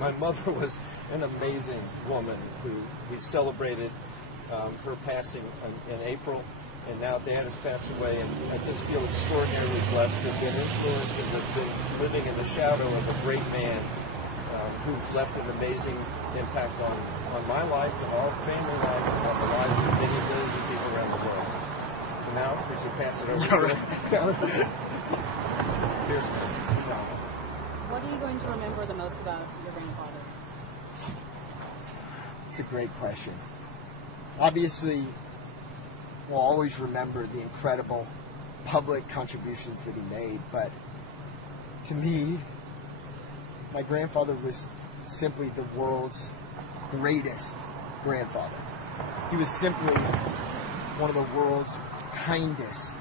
My mother was an amazing woman who we celebrated her passing in April, and now Dad has passed away, and I just feel extraordinarily blessed to have been influenced and have been living in the shadow of a great man who's left an amazing impact on my life and our family life and on the lives of many millions of people around the world. So now, we should pass it over to Here's What are you going to remember the most about your grandfather? It's a great question. Obviously, we'll always remember the incredible public contributions that he made, but to me, my grandfather was simply the world's greatest grandfather. He was simply one of the world's kindest,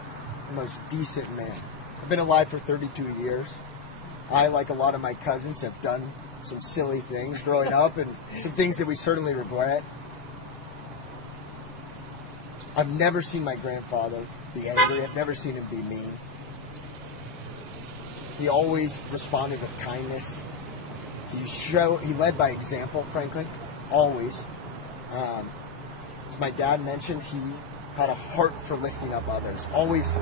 most decent men. I've been alive for 32 years. I, like a lot of my cousins, have done some silly things growing up and some things that we certainly regret. I've never seen my grandfather be angry. I've never seen him be mean. He always responded with kindness. He led by example, frankly, always. As my dad mentioned, he had a heart for lifting up others. Always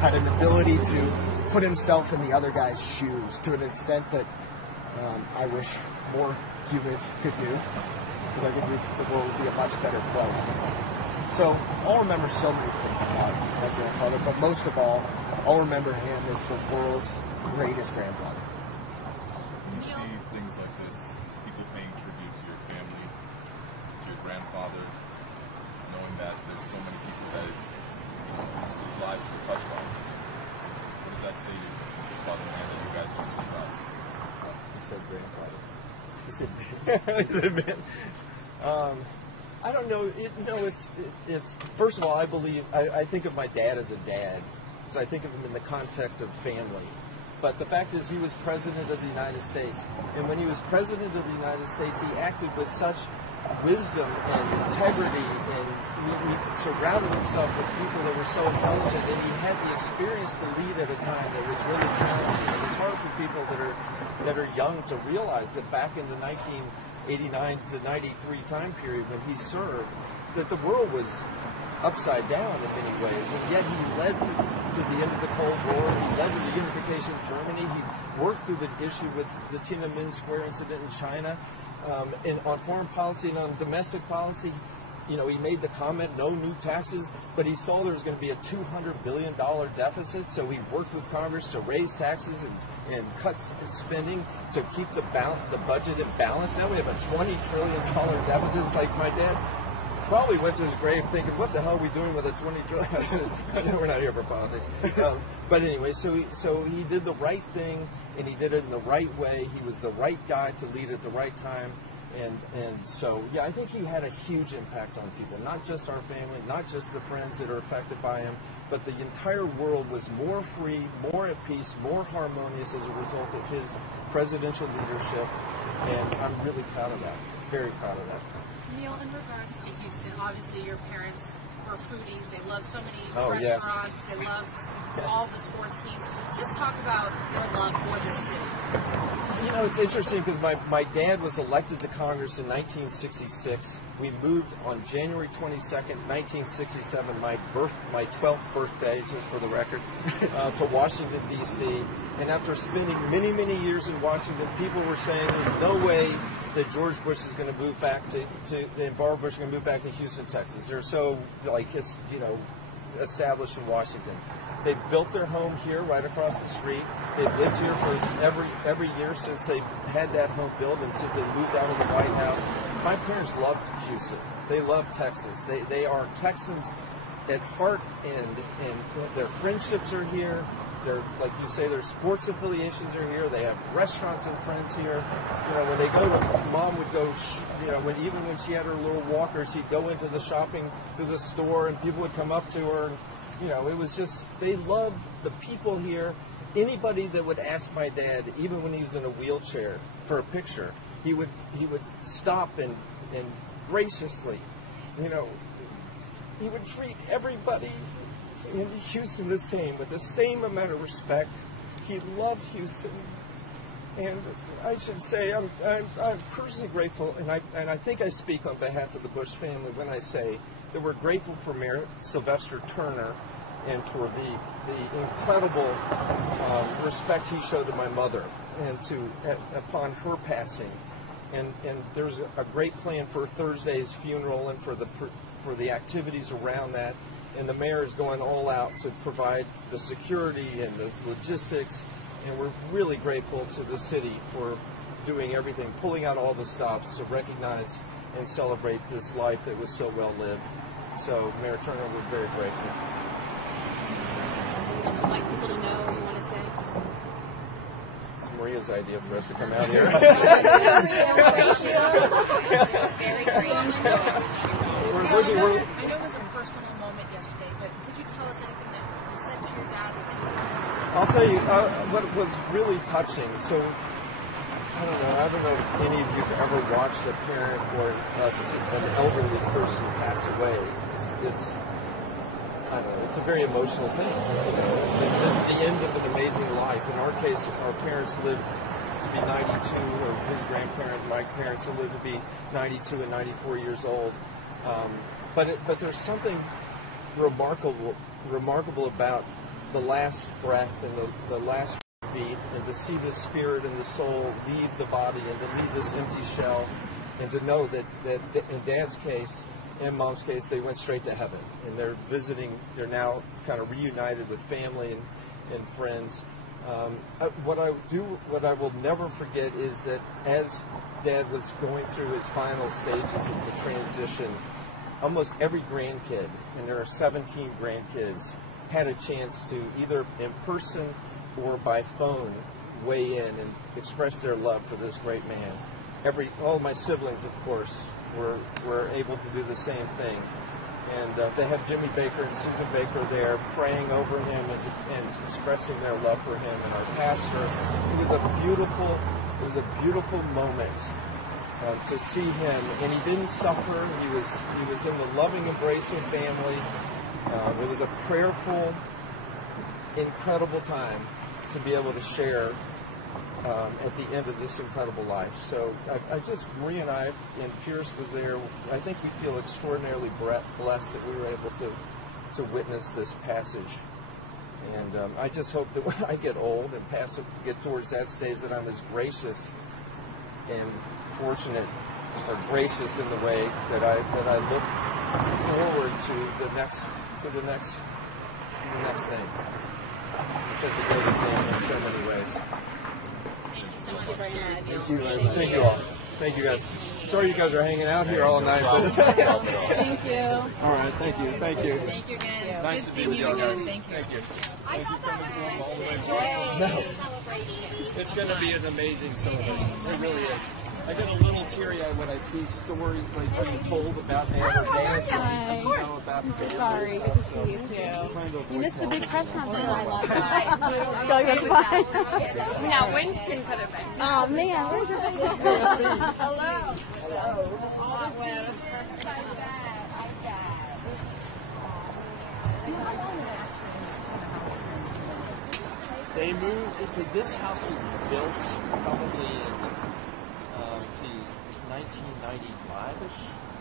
had an ability to put himself in the other guy's shoes to an extent that I wish more humans could do, because I think the world would be a much better place. So I'll remember so many things about my grandfather, but most of all, I'll remember him as the world's greatest grandfather. When you see things like this, people paying tribute to your family, to your grandfather, knowing that there's so many people that whose lives were touched by, what does that say to the father man that you guys just described? He said grandfather. He said man. I don't know. It's first of all, I think of my dad as a dad, so I think of him in the context of family. But the fact is, he was president of the United States, and when he was president of the United States, he acted with such wisdom and integrity, and he surrounded himself with people that were so intelligent, and he had the experience to lead at a time that was really challenging. It was hard for people that are young to realize that back in the 1989 to 93 time period when he served, that the world was upside down in many ways, and yet he led to the end of the Cold War. He led to the unification of Germany. He worked through the issue with the Tiananmen Square incident in China, and on foreign policy and on domestic policy. He made the comment, no new taxes, but he saw there was going to be a $200 billion deficit, so he worked with Congress to raise taxes and cut spending to keep the budget in balance. Now we have a $20 trillion deficit. It's like my dad probably went to his grave thinking, what the hell are we doing with a $20 trillion? I know we're not here for politics. But anyway, so he did the right thing, and he did it in the right way. He was the right guy to lead at the right time. And so, yeah, I think he had a huge impact on people, not just our family, not just the friends that are affected by him, but the entire world was more free, more at peace, more harmonious as a result of his presidential leadership. And I'm really proud of that, very proud of that. Neil, in regards to Houston, obviously your parents were foodies. They loved so many restaurants. Yes. They loved all the sports teams. Just talk about their love for this city. It's interesting because my dad was elected to Congress in 1966. We moved on January 22nd, 1967, my 12th birthday, just for the record, to Washington, D.C. And after spending many, many years in Washington, people were saying there's no way that George Bush is going to move back and Barbara Bush is going to move back to Houston, Texas. They're so, established in Washington. They've built their home here right across the street. They've lived here for every year since they had that home built and since they moved out of the White House. My parents loved Houston. They love Texas. They are Texans at heart, and their friendships are here. They're, like you say, their sports affiliations are here. They have restaurants and friends here. When they go to, Mom would go, even when she had her little walker, she'd go into the shopping to the store, and people would come up to her. And, it was just, they loved the people here. Anybody that would ask my dad, even when he was in a wheelchair, for a picture, he would stop and graciously, he would treat everybody in Houston the same, with the same amount of respect. He loved Houston, And I should say I'm personally grateful, and I think I speak on behalf of the Bush family when I say that we're grateful for Mayor Sylvester Turner and for the incredible respect he showed to my mother and upon her passing. And there's a great plan for Thursday's funeral and for the activities around that. And the mayor is going all out to provide the security and the logistics. And we're really grateful to the city for doing everything, pulling out all the stops to recognize and celebrate this life that was so well lived. So, Mayor Turner, we're very grateful. Anything else you'd like people to know or you want to say? It's Maria's idea for us to come out here. Very gracious. I know it was a personal moment yesterday, but could you tell us anything that you said to your dad that you found? I'll tell you what was really touching. So, I don't know if any of you have ever watched a parent or an elderly person pass away. It's I don't know. It's a very emotional thing. It's the end of an amazing life. In our case, our parents lived to be 92, or his grandparents, my parents, lived to be 92 and 94 years old. But there's something remarkable about the last breath and the last beat, and to see the spirit and the soul leave the body and to leave this empty shell, and to know that in Dad's case and Mom's case, they went straight to heaven, and they're now kind of reunited with family and friends. What I will never forget is that as Dad was going through his final stages of the transition, almost every grandkid, and there are 17 grandkids, had a chance to either in person or by phone weigh in and express their love for this great man. All my siblings, of course, were able to do the same thing. And they have Jimmy Baker and Susan Baker there praying over him and expressing their love for him. And our pastor, it was a beautiful moment to see him. And he didn't suffer. He was in the loving, embracing family. It was a prayerful, incredible time to be able to share at the end of this incredible life. So Maria and I, and Pierce was there, I think we feel extraordinarily blessed that we were able to witness this passage. And I just hope that when I get old and get towards that stage, that I'm as gracious and fortunate, or gracious in the way that I look forward to the next thing. It's such a great example in so many ways. Thank you so much for sharing. Thank you all. Thank you guys. Sorry you guys are hanging out here all night. But Thank you. All right, thank you. Thank you again. Nice Good to be seeing with you you again. guys. Thank you. Thank you. I thought that was No. It's going to be an amazing celebration. It really is. I get a little teary-eyed when I see stories like being told about Dad or Dad. Hi. About family. Sorry, good to see you too. You missed the big press conference. I love that. That's fine. Now, Winston could have been. Oh man, where's your face? Hello. They moved. This house was built probably in 1995ish.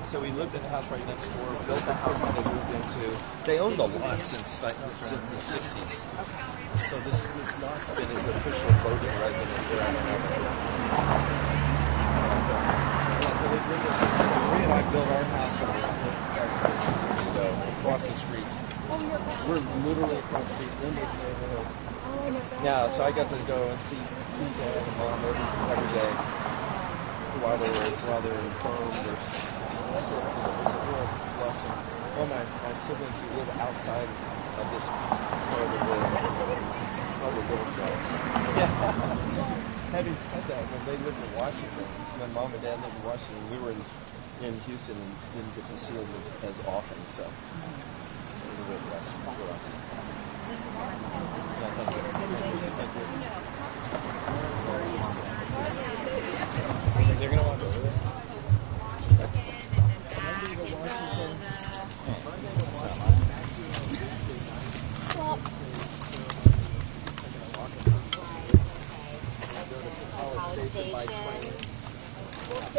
So we lived in a house right next door. Built the house that they moved into. They owned the lot since the 60s. So this lot's been his official voting residence for I don't know. So Maria and I built our house years ago across the street. We're literally across the street in this neighborhood. Yeah, so I got to go and see Dad and Mom every day while they're in home. It's a real blessing. All my siblings who live outside of this part of the world, all the little guys. Yeah. Having said that, when they lived in Washington, when Mom and Dad lived in Washington, we were in Houston and didn't get to see them as often. So it was a real blessing for us. Yeah, thank you. They're going to want to go there.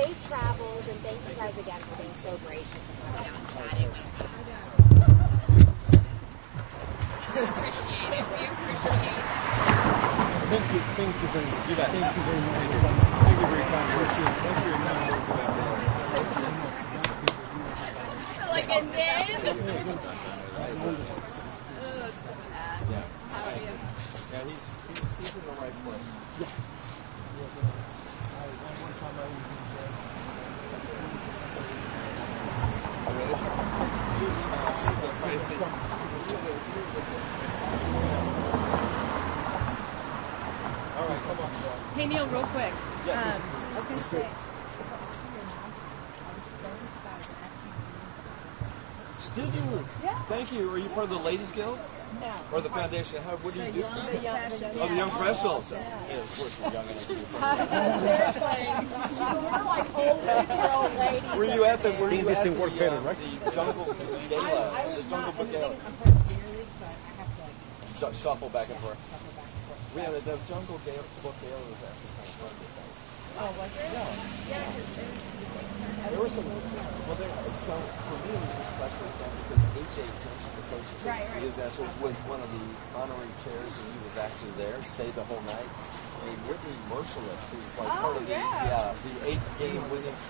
safe travels, and thank you guys again for being so gracious and coming out and chatting with us. We appreciate it. We appreciate it. Thank you very much. You bet. Thank you very much. Thank you for your kind words. Thanks for your kind words about that. Like a name. Oh, so bad. Yeah. How are you? Yeah, he's in the right place. All right, come on. Hey Neil, real quick. Okay. Did you? Yeah. Thank you. Are you part of the Ladies Guild? No. Or the foundation? What do you do? The young Oh, the young professionals. Yeah, of course, we're young enough to be We're like old 50-year-old ladies. Were you at the jungle gala, the jungle book gala? Shuffle back and forth. Yeah, the jungle book gala was actually kind of fun this time. Oh, was it? Yeah. There were some. Well, so for me, it was especially fun because AJ Finch, the coach, he was one of the honorary chairs, and he was actually there, stayed the whole night. And Whitney Merciless, who's like part of the 8-game winning